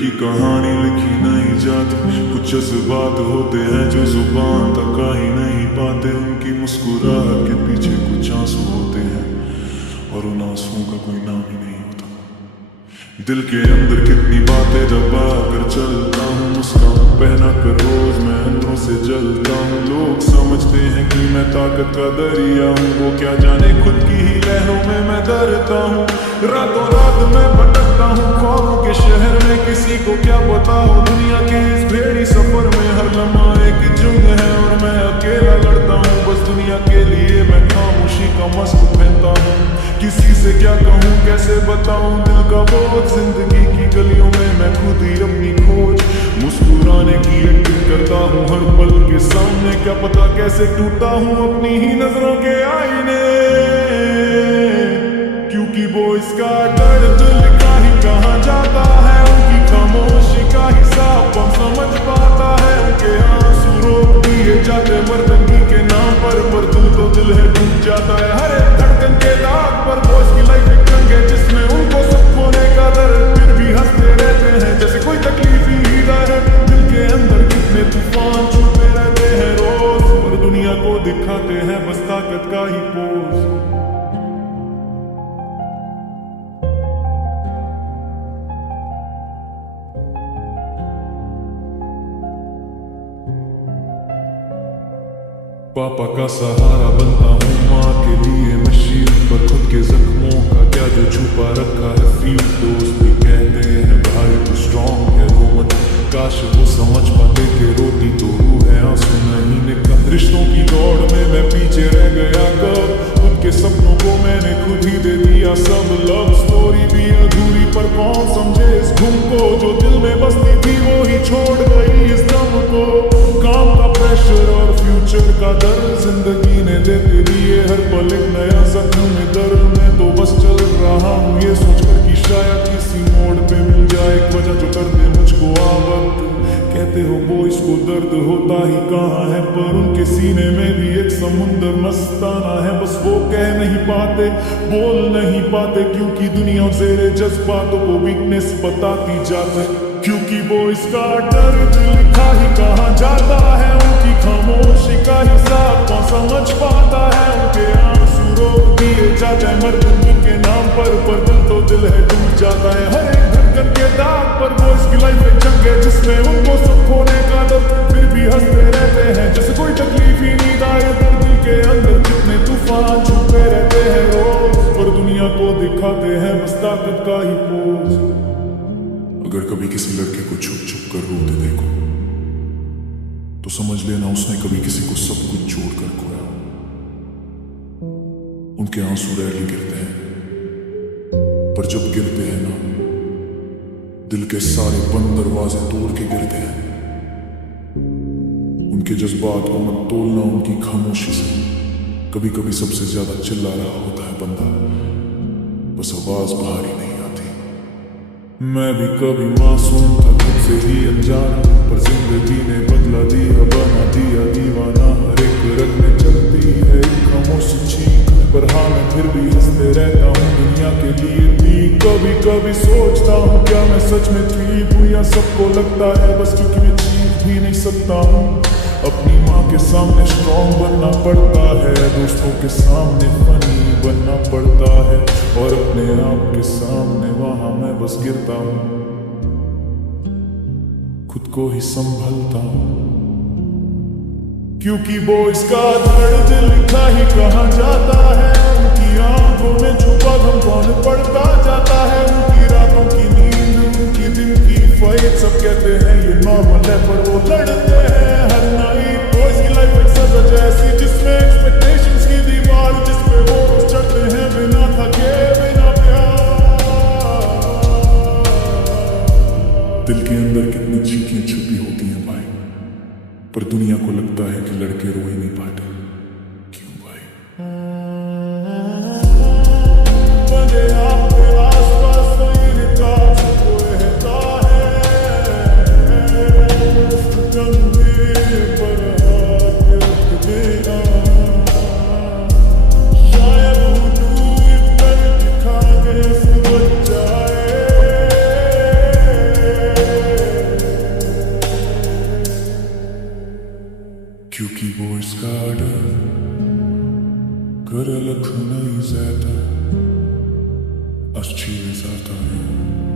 की कहानी लिखी नहीं जाती, कुछ जज्बात होते हैं जो जुबान तक आ ही नहीं पाते। उनकी मुस्कुराहट के पीछे कुछ आंसू होते हैं और उन आंसुओं का कोई नाम ही नहीं होता। दिल के अंदर कितनी बातें दबा कर चलता हूँ, मुस्कान पहना कर रोज मैं अंदरों से जलता हूँ। लोग समझते हैं कि मैं ताकत का दरिया हूँ, वो क्या जाने खुद की ही लहरों में मैं डरता हूँ। रातों रात मैं भटकता हूँ ख्वाबों के शहर में, किसी को क्या पता हो दुनिया के इस भेड़ी सफर में। हर लम्हा एक जुंग है और मैं अकेला लड़ता हूँ, बस दुनिया के लिए मैं खामोशी का मस्क पहनता हूँ। किसी से क्या कहूँ कैसे बताऊँ दिल का बोझ, जिंदगी की गलियों में मैं खुद ही अपनी खोज। मुस्कुराने की एक्टिंग करता हूँ हर पल के सामने, क्या पता कैसे टूटा हूँ अपनी ही नजरों के आईने। क्योंकि वो इसका दर्द लिखा ही कहाँ जाता है, उनकी खामोशी का हिसाब कौन समझ पाता है। उनके आंसू रोक दिए जाते मर्दंगी के नाम पर दिल तो दिल है टूट जाता है। हर एक धड़कन के दाग पर वो इसकी लाइफ एक जंग है जिसमें उनको सब खोने का दर्द, फिर भी हंसते रहते हैं जैसे कोई तकलीफ ही ना है। दिल के अंदर कितने तूफान छुपे रहते हैं रोज, पर दुनिया को दिखाते हैं बस ताकत का ही पोज। पापा का सहारा बनता हूँ माँ के लिए मैं शील्ड, पर खुद के जख्मों का क्या जो छुपा रखा है फील। दोस्त भी कहते हैं भाई तू स्ट्रॉन्ग है वो मत, काश वो समझ पाते कि रोटी तो रूह है आंसू नहीं निकल। रिश्तों की दौड़ में मैं पीछे रह गया कब, खुद के सपनों को मैंने खुद ही दे दिया सब। लव स्टोरी भी अधूरी पर कौन समझे इस घुम को, जो दिल में बसती थी वो ही छोड़ गई इस दम को। काम का प्रेशर और फ्यूचर का डर जिंदगी ने देते दिए हर पल एक नया जख्म में दर्द। मैं तो बस चल रहा हूँ ये सोचकर कि शायद किसी मोड़ पे मिल जाए एक वजह जो कर दे मुझको आबद। कहते हो वो इसको दर्द होता ही कहाँ है, पर उनके सीने में भी एक समुंदर मस्ताना है। बस वो कह नहीं पाते बोल नहीं पाते, क्योंकि दुनिया जेरे जज्बातों को वीकनेस बताती जाते। क्योंकि वो इसका दर्द लिखा ही कहाँ जाता है, उनकी खामोशी का हिसाब कौन समझ पाता है। उनके आंसू रोक दिए जाते हैं मर्दंगी के नाम पर दिल तो दिल है टूट जाता है। हर एक धड़कन के दाग पर वो इसकी लाइफ एक जंग है जिसमें उनको सब खोने का दर्द, फिर भी हंसते रहते हैं जैसे कोई तकलीफ ही नहीं दाए। दिल के अंदर कितने तूफान छुपे रहते हैं रोज, पर दुनिया को दिखाते हैं बस ताकत का ही पोज। अगर कभी किसी लड़के को छुप छुप कर रोते देखो तो समझ लेना उसने कभी किसी को सब कुछ छोड़कर खोया। उनके आंसू रैली गिरते हैं, पर जब गिरते हैं ना दिल के सारे बंद दरवाजे तोड़ के गिरते हैं। उनके जज्बात को मत तोलना उनकी खामोशी से, कभी कभी सबसे ज्यादा चिल्ला रहा होता है बंदा, बस आवाज बाहर ही नहीं आती। मैं भी कभी मासूम था खुद से ही अनजाना, पर जिंदगी ने बदला दिया बना दिया दीवाना। हर एक रग में चलती है एक खामोशी चीख, पर हाँ मैं फिर भी हंसते रहता हूँ दुनिया के लिए भी। कभी कभी सोचता हूँ क्या मैं सच में ठीक हूँ, या सबको लगता है बस क्योंकि मैं चीख भी नहीं सकता हूँ। अपनी माँ के सामने स्ट्रॉन्ग बनना पड़ता है, दोस्तों के सामने फनी बनना पड़ता है, और अपने आप के सामने वहां मैं बस गिरता हूँ, खुद को ही संभलता हूँ। क्योंकि वो इसका दर्द लिखा ही कहाँ जाता है, उनकी आंखों में छुपा गम कौन पड़ता जाता है। उनकी रातों की नींद उनकी दिन की फाइट, सब कहते हैं ये नॉर्मल है पर वो लड़ते हैं हर नाइट। वो इसकी लाइफ एक सजा जैसी जिसमें एक्सपेक्टेशंस की दीवार, जिसपे वो रोज चढ़ते हैं बिना थके बिना प्यार। दिल के अंदर कितनी चीखें छुपी होती हैं भाई, पर दुनिया को लगता है कि लड़के रो ही नहीं पाते। क्यों भाई? मुझे आपके आसपास कोई रहता है, कंधे पर हाथ रख देना, शायद हुजूर पर दिखा के समझ जाए। क्योंकि वो इस गार्डन कर लखनई ज़ैता Als Chile Sartarium